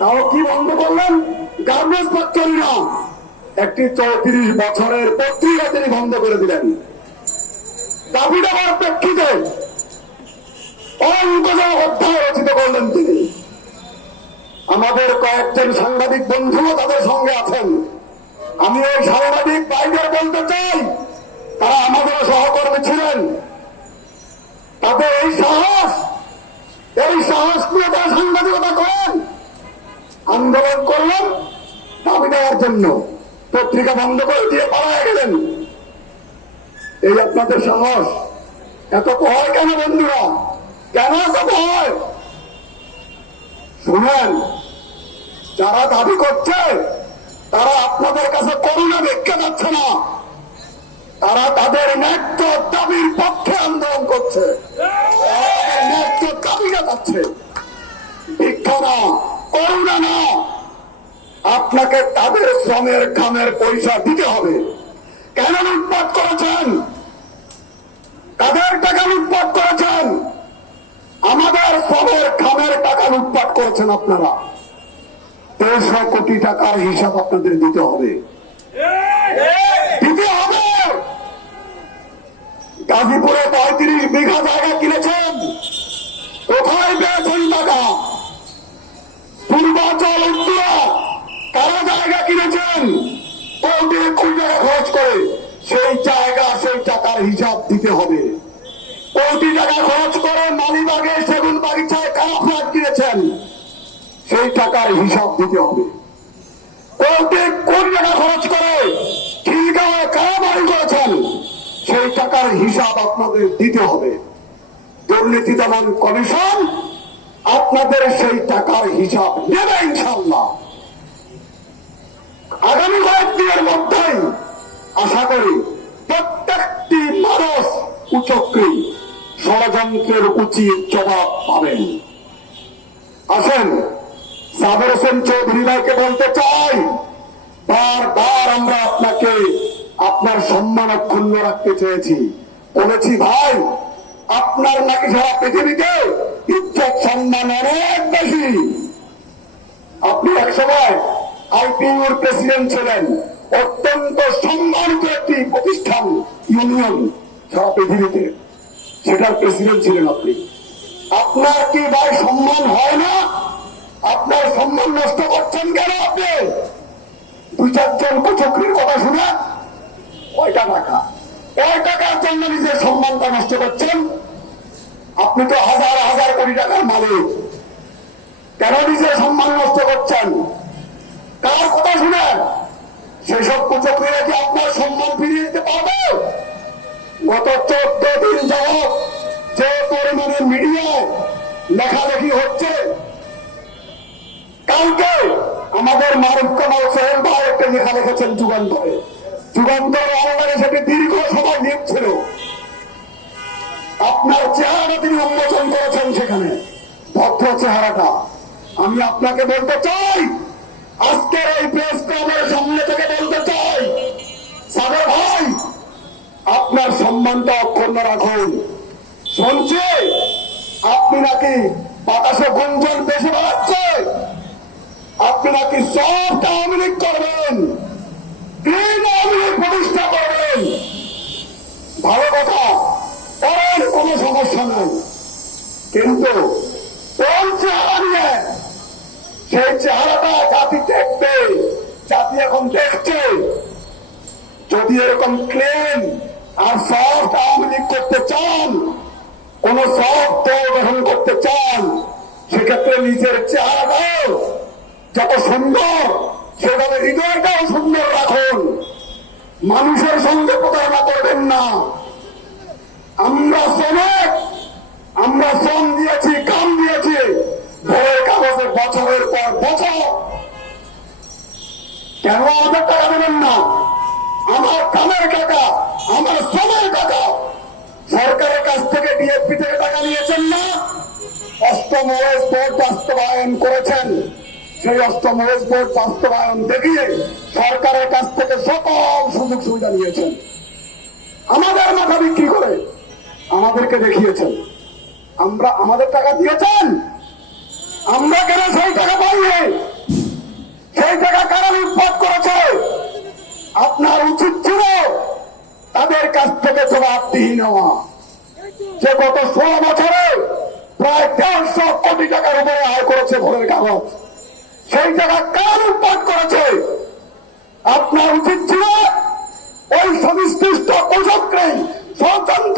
তাও কি বন্ধ করলেন? গার্মেন্টস ফ্যাক্টরি না, একটি 34 বছরের পত্রিকা তিনি বন্ধ করে দিলেন। দাবি দেওয়ার প্রেক্ষিতে অঙ্কজ অধ্যায় রচিত করলেন তিনি। আমাদের কয়েকজন সাংবাদিক বন্ধুও তাদের সঙ্গে আছেন। আমি ওই সাংবাদিক ভাইদের বলতে চাই, তারা আমাদের সহকর্মী ছিলেন। তাদের এই সাহস নিয়ে তারা সাংবাদিকতা করেন। আন্দোলন করলেন দাবি দেওয়ার জন্য, পত্রিকা বন্ধ করে দিয়ে পালায় গেলেন। এই আপনাদের সাহস। এত ভয় কেন বন্ধুরা? কেন এত ভয়? শুনেন, যারা দাবি করছে তারা আপনাদের কাছে করুণা ভিক্ষা যাচ্ছে না, তারা তাদের ন্যায্য দাবির পক্ষে আন্দোলন করছে। ন্যায্য দাবিটা যাচ্ছে, ভিক্ষা না, করুণা না। আপনাকে তাদের শ্রমের ঘামের পয়সা দিতে হবে। কেন লুটপাট করেছেন? তাদের টাকা লুটপাট করেছেন, আমাদের শ্রমের ঘামের টাকা লুটপাট করেছেন আপনারা। 150 কোটি টাকার হিসাব আপনাদের দিতে হবে, দিতে হবে। গাজীপুরে 35 বিঘা জায়গা কিনেছেন, কোথায় পেয়েছেন টাকা? পূর্বাচল উত্তরা কারা জায়গা কিনেছেন কোটি কোটি টাকা খরচ করে? সেই জায়গা সেই টাকার হিসাব দিতে হবে। কোটি টাকা খরচ করে মালিবাগে সেগুন বাগিচায় কারা ফ্ল্যাট কিনেছেন? সেই টাকার হিসাব দিতে হবে। কোটি কোটি টাকা খরচ করে খিলগাঁওয়ে কারা বাড়ি করেছেন? সেই টাকার হিসাব আপনাদের দিতে হবে। দুর্নীতি দমন কমিশন আপনাদের সেই টাকার হিসাব নেবে ইনশাআল্লাহ। আগামী কয়েকদিনের মধ্যেই আশা করি প্রত্যেকটি মানুষ কুচক্রী ষড়যন্ত্রের উচিত জবাব পাবেন। আসেন, সাবের হোসেন চৌধুরী ভাইকে বলতে চাই, বারবার আমরা আপনাকে আপনার সম্মান অক্ষুণ্ণ রাখতে চেয়েছি, বলেছি ভাই আপনার নাকি সারা পৃথিবীতে ইজ্জত সম্মান অনেক বেশি। আপনি এক সময় আইপিইউর প্রেসিডেন্ট ছিলেন, অত্যন্ত সম্মানিত একটি প্রতিষ্ঠান ইউনিয়ন সারা পৃথিবীতে, সেটার প্রেসিডেন্ট ছিলেন আপনি। আপনার কি ভাই সম্মান হয় না? আপনার সম্মান নষ্ট করছেন কেন আপনি? 2-4 কুচক্রীর কথা শুনে কয়টা টাকার জন্য নিজের সম্মানটা নষ্ট করছেন? আপনি তো হাজার হাজার কোটি টাকার মালিক, কেন নিজের সম্মান নষ্ট করছেন? কার কথা শুনে? সেসব কুচক্রীরা কি আপনার সম্মান ফিরিয়ে দিতে পারবে? গত 14 দিন যাবৎ যে পরিমাণে মিডিয়ায় লেখালেখি হচ্ছে, কালকে আমাদের মারুফ কামাল সোহেল ভাই একটা লেখা লিখেছেন যুগান্তরে। অনলাইনে সেটি দীর্ঘ সময় লিখছিল। আপনার চেহারাটা তিনি উন্মোচন করেছেন সেখানে, ভদ্র চেহারাটা। আমি আপনাকে বলতে চাই, আজকের এই প্রেস ক্লাবের সামনে থেকে বলতে চাই, সাগর ভাই আপনার সম্মানটা অক্ষুণ্ণ রাখুন। শুনছে আপনি নাকি বাতাসে গুঞ্জন বেশি বাড়াচ্ছে, আপনি নাকি সব আওয়ামী লীগ করবেন, তিন আওয়ামী লীগ প্রতিষ্ঠা করবেন। ভালো কথা, করেন, কোনো সমস্যা নেই, কিন্তু কোন চেহারা নিয়ে? সেই চেহারাটা জাতি দেখবে, জাতি এখন দেখছে। যদি এরকম ক্লেম আর সফট আওয়ামী লীগ করতে চান, কোন সফট দল গঠন করতে চান, সেক্ষেত্রে নিজের চেহারাটাও যত সুন্দর সেভাবে হৃদয়টাও সুন্দর রাখুন। মানুষের সঙ্গে প্রতারণা করবেন না। আমরা শ্রমিক, আমরা শ্রম দিয়েছি, কাম দিয়েছি, ভয়ের কাগজে বছরের পর বছর। কেন আমাদের টাকা দেবেন না? আমার কামের টাকা, আমার শ্রমের টাকা। সরকারের কাছ থেকে ডিএফপি থেকে টাকা নিয়েছেন না? 8ম ওয়েজ বোর্ড বাস্তবায়ন করেছেন, সেই 8ম ওয়েজ বোর্ড বাস্তবায়ন দেখিয়ে সরকারের কাছ থেকে সকল সুযোগ সুবিধা নিয়েছেন। আমাদের মাথা বিক্রি করে আমাদেরকে দেখিয়েছেন। আমাদের টাকা দিয়েছেন, আমরা কেন সেই টাকা পাইনি? থেকে জবাবদিহি নেওয়া। যে গত 16 বছরে প্রায় 150 কোটি টাকার উপরে আয় করেছে ভোরের কাগজ, সেই জায়গা কারা লুটপাট করেছে? আপনার উচিত ছিল ওই সংশ্লিষ্ট অভিযোগকে ষড়যন্ত্র